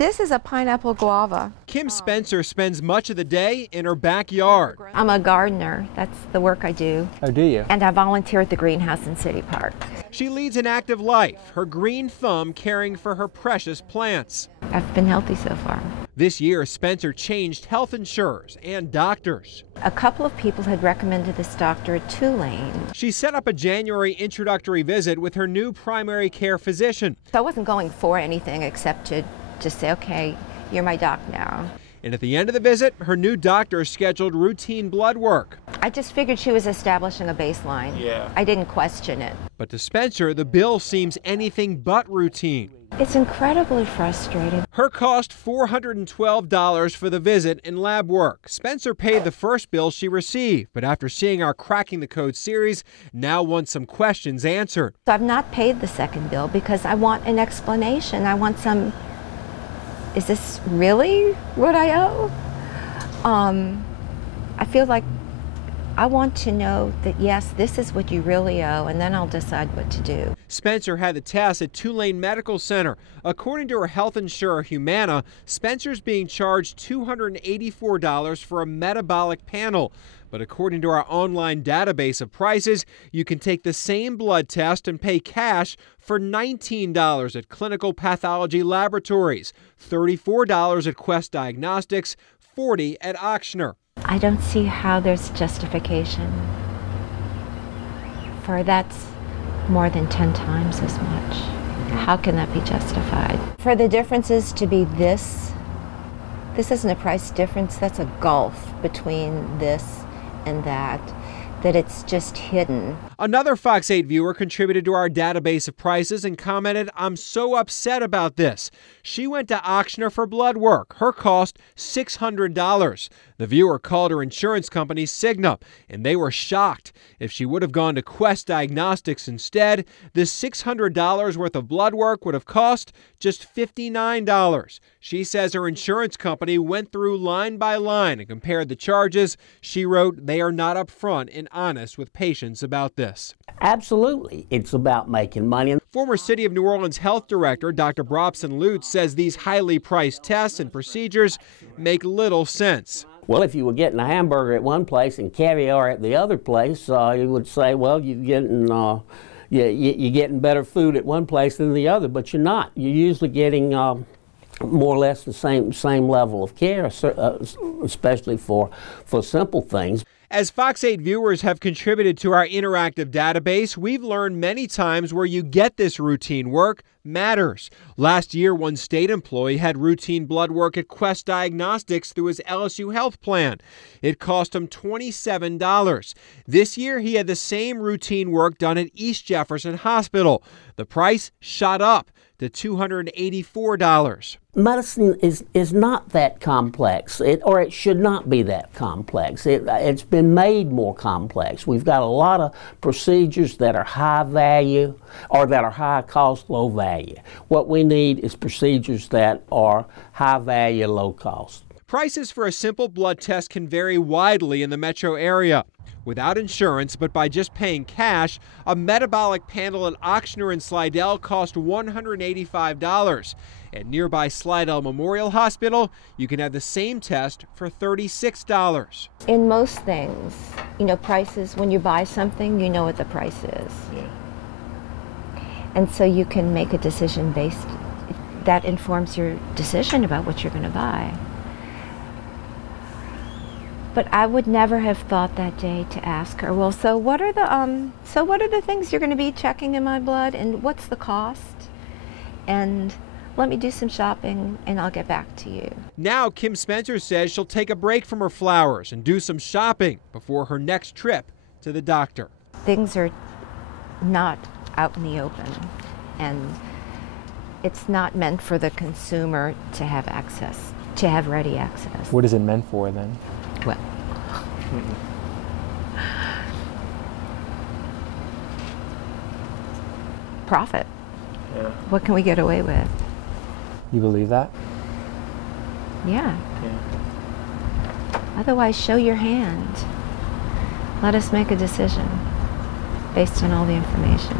This is a pineapple guava. Kim Spencer spends much of the day in her backyard. I'm a gardener. That's the work I do. Oh, do you? And I volunteer at the greenhouse in City Park. She leads an active life, her green thumb caring for her precious plants. I've been healthy so far. This year, Spencer changed health insurers and doctors. A couple of people had recommended this doctor at Tulane. She set up a January introductory visit with her new primary care physician. So I wasn't going for anything except to just say, okay, you're my doc now. And at the end of the visit, her new doctor scheduled routine blood work. I just figured she was establishing a baseline. Yeah. I didn't question it. But to Spencer, the bill seems anything but routine. It's incredibly frustrating. Her cost $412 for the visit and lab work. Spencer paid the first bill she received, but after seeing our Cracking the Code series, now wants some questions answered. So I've not paid the second bill because I want an explanation. I want some, is this really what I owe? I feel like I want to know that, yes, this is what you really owe, and then I'll decide what to do. Spencer had the test at Tulane Medical Center. According to her health insurer, Humana, Spencer's being charged $284 for a metabolic panel. But according to our online database of prices, you can take the same blood test and pay cash for $19 at Clinical Pathology Laboratories, $34 at Quest Diagnostics, $40 at Ochsner. I don't see how there's justification for that's more than 10 times as much. How can that be justified? For the differences to be this isn't a price difference, that's a gulf between this and that it's just hidden. Another Fox 8 viewer contributed to our database of prices and commented, "I'm so upset about this." She went to Ochsner for blood work. Her cost $600. The viewer called her insurance company Cigna, and they were shocked. If she would have gone to Quest Diagnostics instead, the $600 worth of blood work would have cost just $59. She says her insurance company went through line by line and compared the charges. She wrote, "They are not upfront and honest with patients about this." Absolutely. It's about making money. Former City of New Orleans Health Director Dr. Brobson Lutz says these highly priced tests and procedures make little sense. Well, if you were getting a hamburger at one place and caviar at the other place, you would say, well, you're getting better food at one place than the other, but you're not. You're usually getting more or less the same level of care, especially for simple things. As Fox 8 viewers have contributed to our interactive database, we've learned many times where you get this routine work matters. Last year, one state employee had routine blood work at Quest Diagnostics through his LSU health plan. It cost him $27. This year, he had the same routine work done at East Jefferson Hospital. The price shot up to $284. Medicine is not that complex, or it should not be that complex. It's been made more complex. We've got a lot of procedures that are high value or that are high cost, low value. What we need is procedures that are high value, low cost. Prices for a simple blood test can vary widely in the metro area. Without insurance, but by just paying cash, a metabolic panel at Ochsner and Slidell cost $185. At nearby Slidell Memorial Hospital, you can have the same test for $36. In most things, prices, when you buy something, you know what the price is. Yeah. And so you can make a decision that informs your decision about what you're going to buy. But I would never have thought that day to ask her, well, so what are the things you're going to be checking in my blood, and what's the cost? And let me do some shopping and I'll get back to you. Now, Kim Spencer says she'll take a break from her flowers and do some shopping before her next trip to the doctor. Things are not out in the open, and it's not meant for the consumer to have access, to have ready access. What is it meant for then? Well, profit. Yeah. What can we get away with? You believe that? Yeah. Yeah. Otherwise, show your hand. Let us make a decision based on all the information.